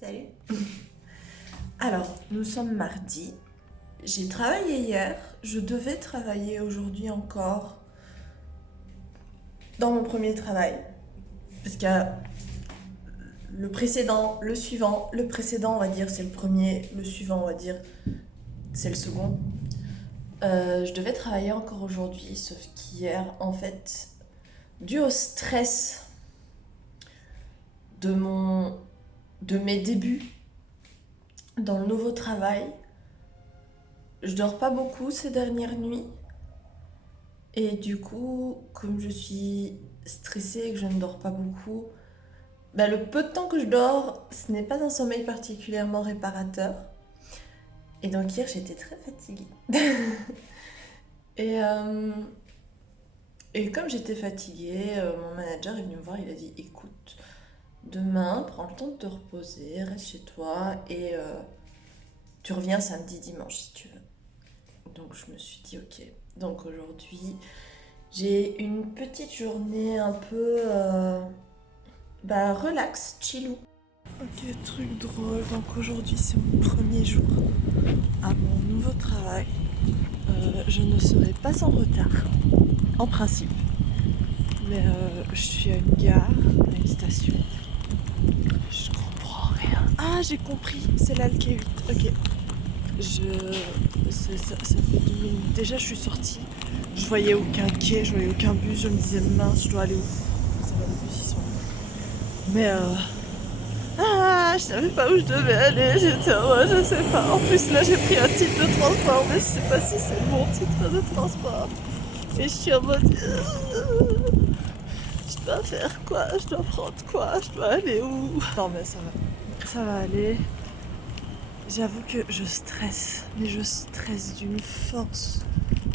Salut. Alors, nous sommes mardi. J'ai travaillé hier. Je devais travailler aujourd'hui encore dans mon premier travail. Parce que le précédent, le suivant, le précédent, on va dire, c'est le premier. Le suivant, on va dire, c'est le second. Je devais travailler encore aujourd'hui, sauf qu'hier, en fait, dû au stress de mes débuts dans le nouveau travail, je dors pas beaucoup ces dernières nuits. Et du coup, comme je suis stressée et que je ne dors pas beaucoup, le peu de temps que je dors, ce n'est pas un sommeil particulièrement réparateur. Et donc hier, j'étais très fatiguée. et, euh, et comme j'étais fatiguée, mon manager est venu me voir, il a dit, écoute, demain, prends le temps de te reposer, reste chez toi et tu reviens samedi, dimanche si tu veux. Donc je me suis dit ok. Donc aujourd'hui, j'ai une petite journée un peu relax, chillou. Ok, truc drôle. Donc aujourd'hui, c'est mon premier jour à mon nouveau travail. Je ne serai pas en retard, en principe. Mais je suis à une gare, à une station. Je comprends rien. Ah, j'ai compris, c'est là le quai 8. Ok. Ça fait 2 minutes. Déjà, je suis sortie. Je voyais aucun quai, je voyais aucun bus. Je me disais, mince, je dois aller où? Ça va, les bus, ils sont là. Mais je savais pas où je devais aller. J'étais en mode, je sais pas. En plus, là, j'ai pris un titre de transport, mais je sais pas si c'est mon titre de transport. Et je suis en mode, je dois faire quoi? Je dois prendre quoi? Je dois aller où? Non, mais ça va. Ça va aller. J'avoue que je stresse, mais je stresse d'une force.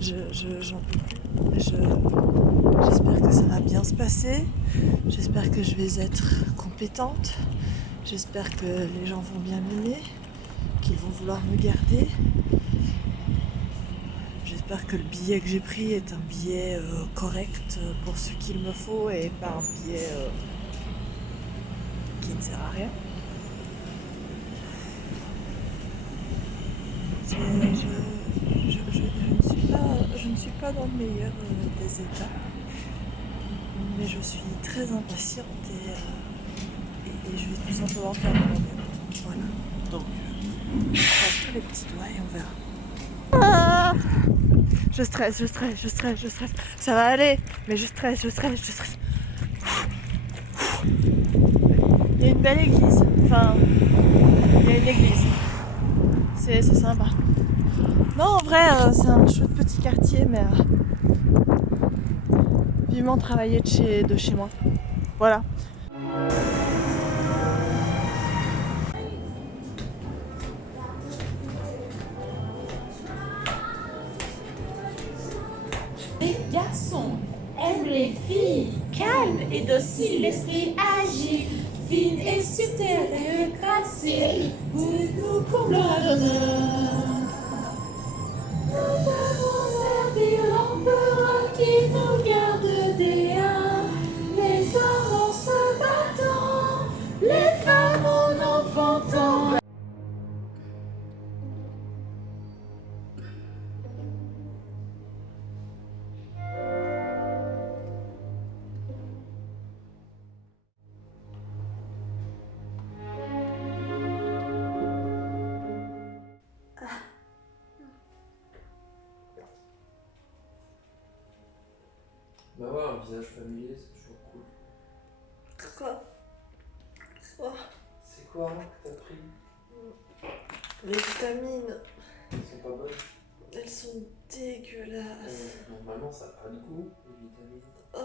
J'en peux plus. J'espère que ça va bien se passer. J'espère que je vais être compétente. J'espère que les gens vont bien m'aimer, qu'ils vont vouloir me garder. J'espère que le billet que j'ai pris est un billet correct pour ce qu'il me faut et pas un billet qui ne sert à rien. Je ne suis pas dans le meilleur des états, mais je suis très impatiente et je vais tout simplement faire mon mieux. Voilà. Donc, je croise tous les petits doigts et on verra. Ah, je stresse. Ça va aller, mais je stresse. Il y a une belle église. Enfin, il y a une église. C'est sympa. Non, en vrai, c'est un chouette petit quartier, mais vivement travailler de chez moi. Voilà. Les garçons aiment les filles calmes et dociles, l'esprit agile, fine et subtile et gracile, nous comblera d'honneur. Nous devons servir l'empereur qui nous garde des uns, les hommes en se battant, les femmes en enfantant. Bah ouais, un visage familier, c'est toujours cool. Quoi? C'est quoi que t'as pris? Les vitamines, Elles sont pas bonnes? elles sont dégueulasses. Normalement, ça a pas de goût, les vitamines. Oh.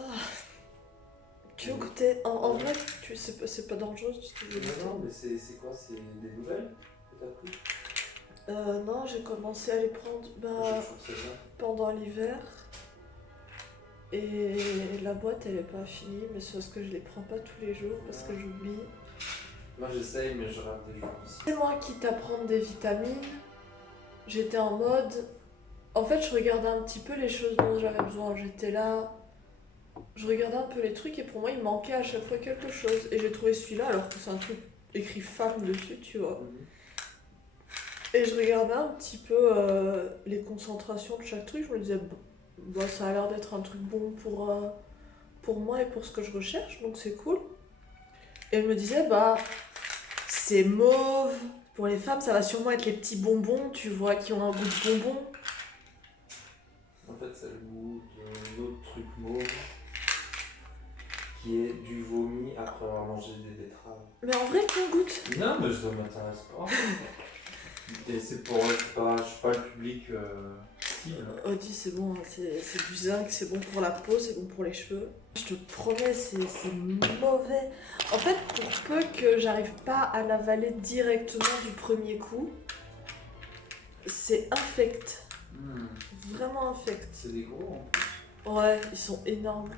Tu veux goûter? En vrai, c'est pas dangereux si tu veux goûter. Non, mais c'est quoi? C'est des nouvelles que t'as pris? Non, j'ai commencé à les prendre Je trouve ça bien. pendant l'hiver. Et la boîte elle est pas finie, mais c'est parce que je les prends pas tous les jours, parce que j'oublie. Moi j'essaye, mais je rate des jours aussi. C'est moi qui t'apprends des vitamines. J'étais en mode. En fait, je regardais un petit peu les choses dont j'avais besoin. J'étais là. Je regardais un peu les trucs et pour moi il manquait à chaque fois quelque chose. Et j'ai trouvé celui-là alors que c'est un truc écrit femme dessus, tu vois. Mhm. Et je regardais un petit peu les concentrations de chaque truc. Je me disais, bon, ça a l'air d'être un truc bon pour moi et pour ce que je recherche, donc c'est cool. Et elle me disait, bah, c'est mauve. Pour les femmes, ça va sûrement être les petits bonbons, tu vois, qui ont un goût de bonbons. En fait, c'est le goût d'un autre truc mauve qui est du vomi après avoir mangé des betteraves. Mais en vrai, qu'on goûte. Non, mais ça m'intéresse pas. Et c'est pour. Je suis pas le public cible. Audi, c'est bon, c'est du zinc, c'est bon pour la peau, c'est bon pour les cheveux. Je te promets, c'est mauvais. En fait, pour peu que j'arrive pas à l'avaler directement du premier coup, c'est infect. Vraiment infect. C'est des gros en plus. Ouais, ils sont énormes.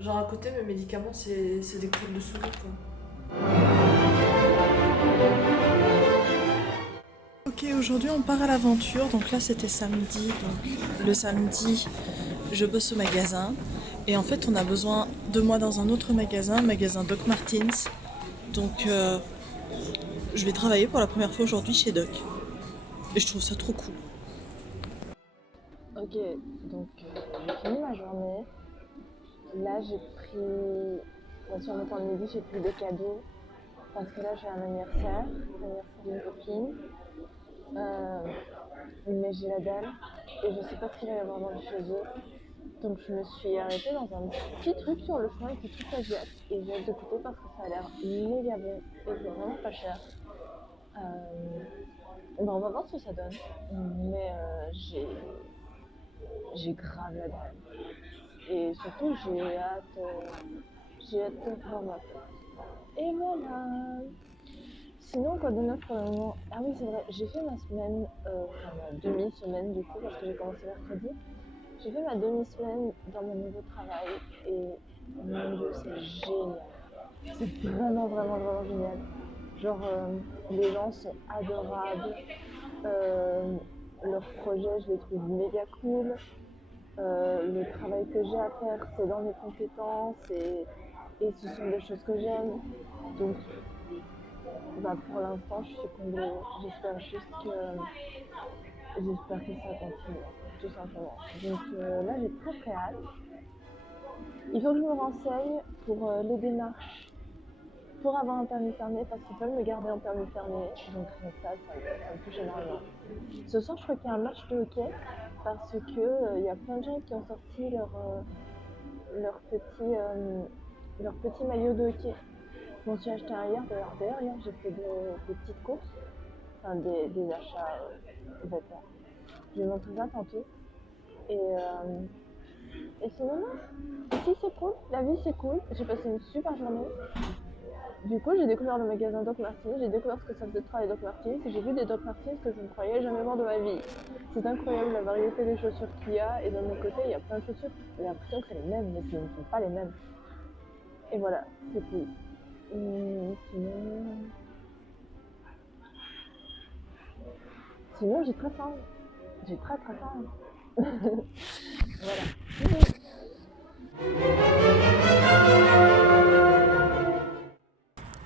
Genre à côté, mes médicaments, c'est des crottes de souris, quoi. Ok, aujourd'hui on part à l'aventure. Donc là c'était samedi. Donc le samedi, je bosse au magasin. Et en fait on a besoin de moi dans un autre magasin Doc Martens. Donc je vais travailler pour la première fois aujourd'hui chez Doc. Et je trouve ça trop cool. Ok, donc j'ai fini ma journée. Là j'ai pris, sur mon temps de midi, j'ai pris des cadeaux. Parce que là j'ai un anniversaire d'une copine. Mais j'ai la dalle et je sais pas ce qu'il va y avoir dans chez eux. Donc je me suis arrêtée dans un petit truc sur le chemin qui est tout asiatique et j'ai hâte de goûter parce que ça a l'air méga bon et c'est vraiment pas cher. On va voir ce que ça donne. Mais j'ai grave la dalle. Et surtout j'ai hâte de voir ma pote. Et voilà. Sinon, quoi de neuf pour le moment? Ah oui, c'est vrai, j'ai fait ma semaine, ma demi-semaine du coup, parce que j'ai commencé mercredi. J'ai fait ma demi-semaine dans mon nouveau travail et mon Dieu, c'est génial. C'est vraiment, vraiment, vraiment génial. Genre, les gens sont adorables, leurs projets, je les trouve méga cool. Le travail que j'ai à faire, c'est dans mes compétences et ce sont des choses que j'aime. Donc, bah pour l'instant, je suis comblée. J'espère juste que ça continue, tout simplement. Donc là, j'ai très très hâte. Il faut que je me renseigne pour les démarches pour avoir un permis fermé parce qu'ils veulent me garder en permis fermé. Donc ça me touche énormément. Ce soir, je crois qu'il y a un match de hockey parce que il y a plein de gens qui ont sorti leur petit maillot de hockey. Je m'en suis acheté un hier. D'ailleurs, hier, j'ai fait des petites courses. Enfin, des achats vêtements. Je vais montrer ça tantôt. Et sinon, ici c'est cool, la vie c'est cool. J'ai passé une super journée. Du coup, j'ai découvert le magasin Doc Martens, j'ai découvert ce que ça faisait de travailler Doc Martens et j'ai vu des Doc Martens que je ne croyais jamais voir de ma vie. C'est incroyable la variété des chaussures qu'il y a et d'un autre côté, il y a plein de chaussures. J'ai l'impression que c'est les mêmes, mais ce ne sont pas les mêmes. Et voilà, c'est cool. Sinon, j'ai très faim. J'ai très très faim. Voilà.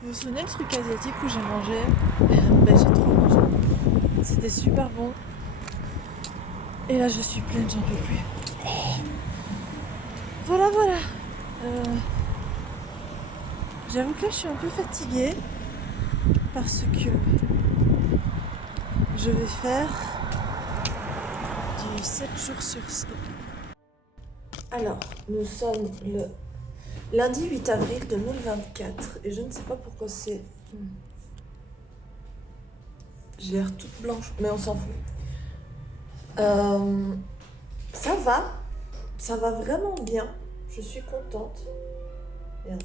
Vous vous souvenez le truc asiatique où j'ai mangé? Ben, j'ai trop mangé. C'était super bon. Et là je suis pleine, j'en peux plus. Voilà. J'avoue que là je suis un peu fatiguée parce que je vais faire du 7 jours sur 7. Alors, nous sommes le lundi 8 avril 2024 et je ne sais pas pourquoi c'est... J'ai l'air toute blanche, mais on s'en fout. Ça va vraiment bien, je suis contente. Merde.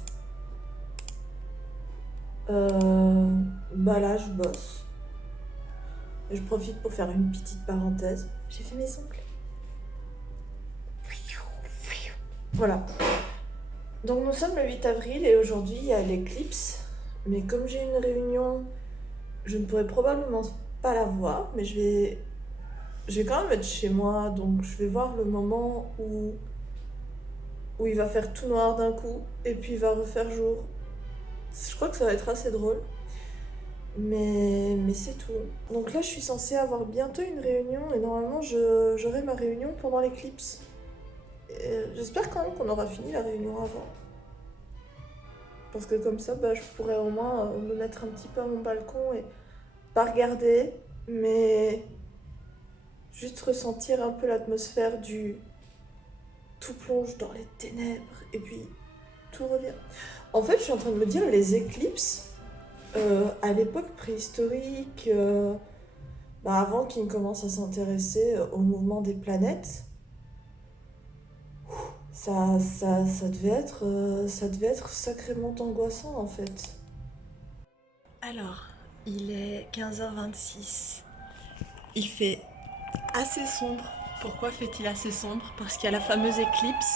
Bah là je bosse. Et je profite pour faire une petite parenthèse. J'ai fait mes ongles. Voilà. Donc nous sommes le 8 avril et aujourd'hui il y a l'éclipse. Mais comme j'ai une réunion, je ne pourrai probablement pas la voir. Mais je vais quand même être chez moi. Donc je vais voir le moment où il va faire tout noir d'un coup. Et puis il va refaire jour. Je crois que ça va être assez drôle. Mais c'est tout. Donc là, je suis censée avoir bientôt une réunion et normalement, j'aurai ma réunion pendant l'éclipse. J'espère quand même qu'on aura fini la réunion avant. Parce que comme ça, bah, je pourrais au moins me mettre un petit peu à mon balcon et pas regarder, mais juste ressentir un peu l'atmosphère du tout plonge dans les ténèbres et puis tout revient. En fait, je suis en train de me dire, les éclipses, à l'époque préhistorique, bah avant qu'ils ne commencent à s'intéresser au mouvement des planètes, ça devait être sacrément angoissant en fait. Alors, il est 15h26. Il fait assez sombre. Pourquoi fait-il assez sombre? Parce qu'il y a la fameuse éclipse.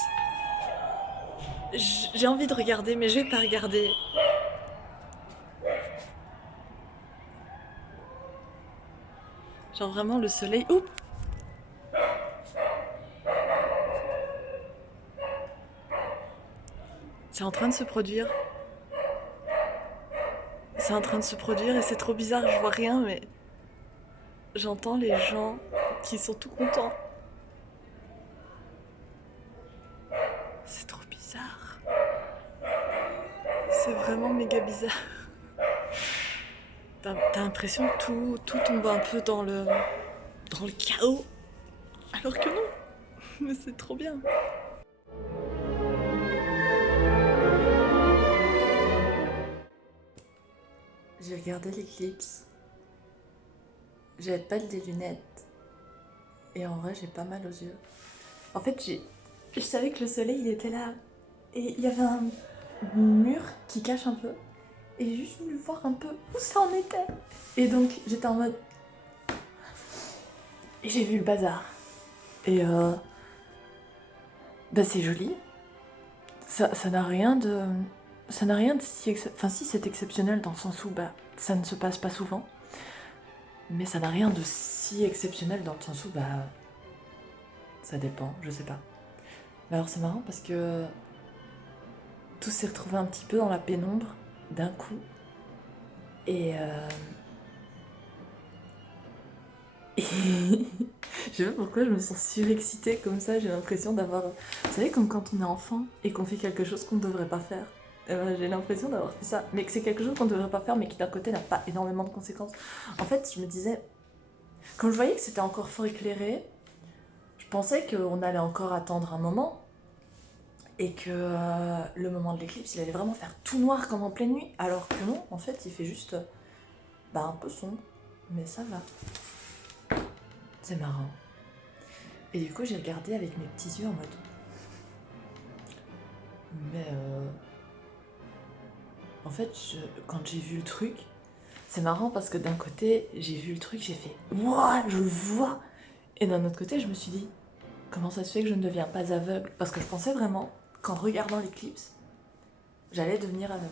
J'ai envie de regarder, mais je vais pas regarder. Genre vraiment le soleil. Oups! C'est en train de se produire. C'est en train de se produire et c'est trop bizarre, je vois rien, mais j'entends les gens qui sont tout contents. C'est trop bizarre. C'est vraiment méga bizarre. T'as l'impression que tout tombe un peu dans le chaos. Alors que non. Mais c'est trop bien. J'ai regardé l'éclipse. J'avais pas des lunettes. Et en vrai, j'ai pas mal aux yeux. En fait, je savais que le soleil, il était là. Et il y avait un mur qui cache un peu. Et j'ai juste voulu voir un peu où ça en était. Et donc, j'étais en mode... Et j'ai vu le bazar. Et bah c'est joli. Ça n'a rien de... Ça n'a rien de si... Enfin si, c'est exceptionnel dans le sens où bah, ça ne se passe pas souvent. Mais ça n'a rien de si exceptionnel dans le sens où bah... Ça dépend, je sais pas. Mais alors c'est marrant parce que... Tout s'est retrouvé un petit peu dans la pénombre d'un coup. Et... Je sais pas pourquoi je me sens surexcitée comme ça, j'ai l'impression d'avoir... Vous savez, comme quand on est enfant et qu'on fait quelque chose qu'on ne devrait pas faire. J'ai l'impression d'avoir fait ça, mais que c'est quelque chose qu'on ne devrait pas faire, mais qui d'un côté n'a pas énormément de conséquences. En fait, je me disais, quand je voyais que c'était encore fort éclairé, je pensais qu'on allait encore attendre un moment, et que le moment de l'éclipse, il allait vraiment faire tout noir comme en pleine nuit, alors que non, en fait, il fait juste bah, un peu sombre, mais ça va. C'est marrant. Et du coup, j'ai regardé avec mes petits yeux en mode... Mais en fait, quand j'ai vu le truc, c'est marrant parce que d'un côté, j'ai vu le truc, j'ai fait Wouah, je le vois! Et d'un autre côté, je me suis dit comment ça se fait que je ne deviens pas aveugle? Parce que je pensais vraiment qu'en regardant l'éclipse, j'allais devenir aveugle.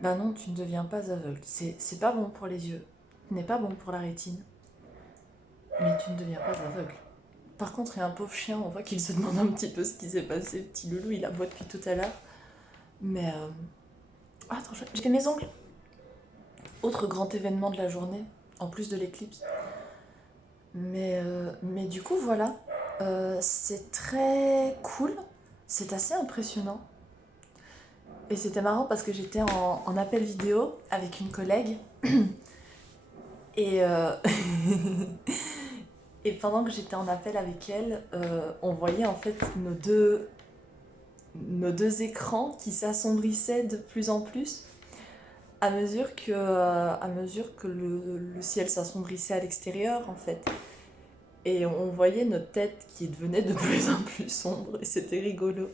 Bah non, tu ne deviens pas aveugle. C'est pas bon pour les yeux. Ce n'est pas bon pour la rétine. Mais tu ne deviens pas aveugle. Par contre, il y a un pauvre chien, on voit qu'il se demande un petit peu ce qui s'est passé. Petit loulou, il aboie depuis tout à l'heure. Mais... Ah, attends, j'ai fait mes ongles. Autre grand événement de la journée, en plus de l'éclipse. Mais du coup, voilà. C'est très cool. C'est assez impressionnant. Et c'était marrant parce que j'étais en appel vidéo avec une collègue. Et... Et pendant que j'étais en appel avec elle, on voyait en fait nos deux écrans qui s'assombrissaient de plus en plus à mesure que le ciel s'assombrissait à l'extérieur en fait. Et on voyait notre tête qui devenait de plus en plus sombre et c'était rigolo.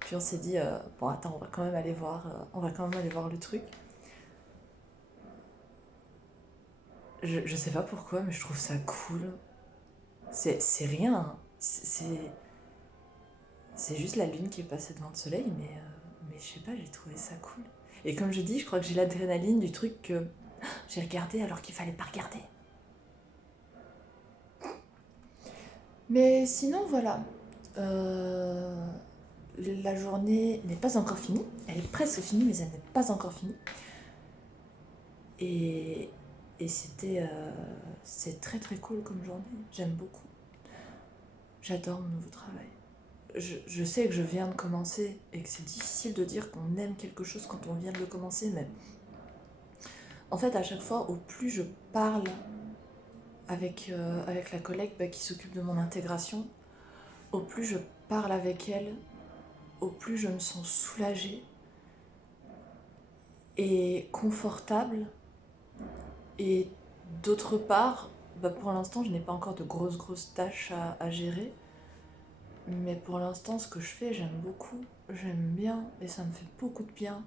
Puis on s'est dit, bon attends, on va quand même aller voir le truc. Je sais pas pourquoi, mais je trouve ça cool. C'est rien, hein. C'est juste la lune qui est passée devant le soleil, mais je sais pas, j'ai trouvé ça cool. Et comme je dis, je crois que j'ai l'adrénaline du truc que j'ai regardé alors qu'il fallait pas regarder. Mais sinon, voilà. la journée n'est pas encore finie. Elle est presque finie, mais elle n'est pas encore finie. Et c'est très très cool comme journée. J'aime beaucoup. J'adore mon nouveau travail. Je sais que je viens de commencer et que c'est difficile de dire qu'on aime quelque chose quand on vient de le commencer, mais en fait, à chaque fois, au plus je parle avec la collègue qui s'occupe de mon intégration, au plus je parle avec elle, au plus je me sens soulagée et confortable. Et d'autre part, pour l'instant, je n'ai pas encore de grosses tâches à gérer. Mais pour l'instant, ce que je fais, j'aime beaucoup. J'aime bien et ça me fait beaucoup de bien.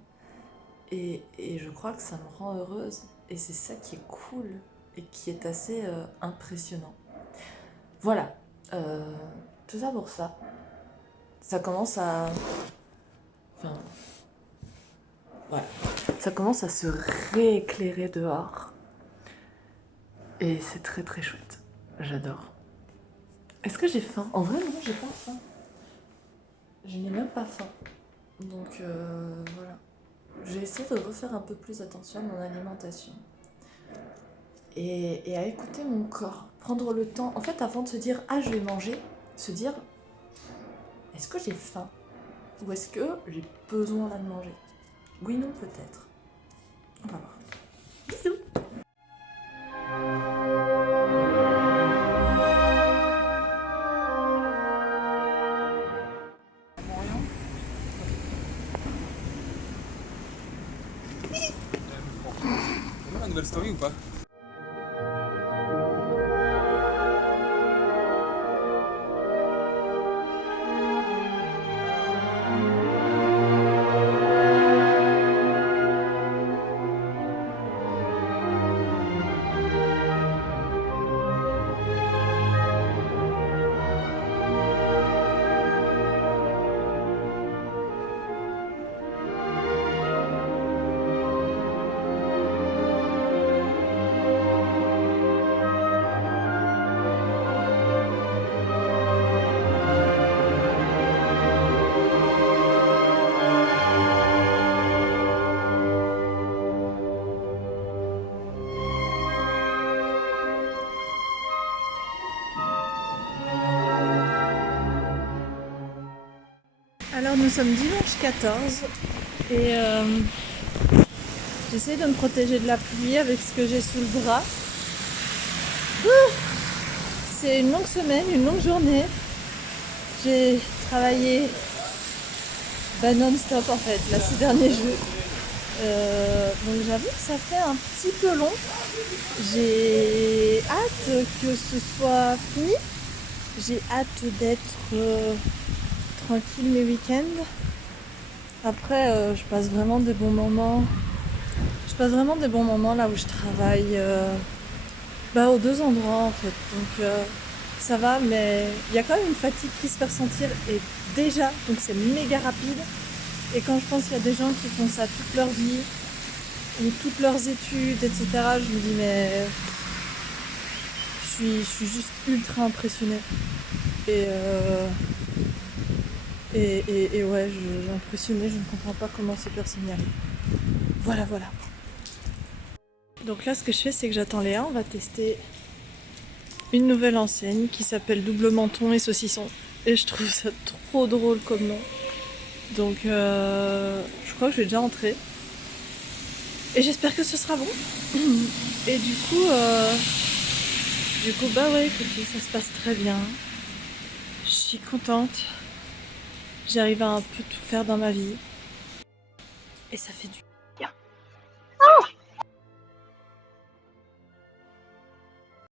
Et je crois que ça me rend heureuse. Et c'est ça qui est cool et qui est assez impressionnant. Voilà. Tout ça pour ça. Ça commence à... Enfin... Voilà. Ça commence à se rééclairer dehors. Et c'est très très chouette. J'adore. Est-ce que j'ai faim? En vrai, non, j'ai pas faim. Je n'ai même pas faim. Donc voilà. J'ai essayé de refaire un peu plus attention à mon alimentation. Et à écouter mon corps. Prendre le temps. En fait, avant de se dire, ah, je vais manger, se dire, est-ce que j'ai faim? Ou est-ce que j'ai besoin là de manger? Oui, non, peut-être. On va voir. Bisous! On a la nouvelle story ou pas? Alors nous sommes dimanche 14 et j'essaie de me protéger de la pluie avec ce que j'ai sous le bras. C'est une longue semaine, une longue journée. J'ai travaillé non-stop en fait, là ces derniers jours. Donc j'avoue que ça fait un petit peu long. J'ai hâte que ce soit fini. J'ai hâte d'être tranquille mes week-ends. Après, je passe vraiment des bons moments. Je passe vraiment des bons moments là où je travaille aux deux endroits en fait. Donc ça va, mais il y a quand même une fatigue qui se fait ressentir et déjà, donc c'est méga rapide. Et quand je pense qu'il y a des gens qui font ça toute leur vie ou toutes leurs études, etc., je me dis mais je suis juste ultra impressionnée. Et ouais, je suis impressionnée, je ne comprends pas comment ces personnes y arrivent. Voilà. Donc là, ce que je fais, c'est que j'attends Léa. On va tester une nouvelle enseigne qui s'appelle Double Menton et Saucisson. Et je trouve ça trop drôle comme nom. Donc je crois que je vais déjà entrer. Et j'espère que ce sera bon. Et du coup, bah ouais, écoutez, ça se passe très bien. Je suis contente. J'arrive à un peu tout faire dans ma vie. Et ça fait du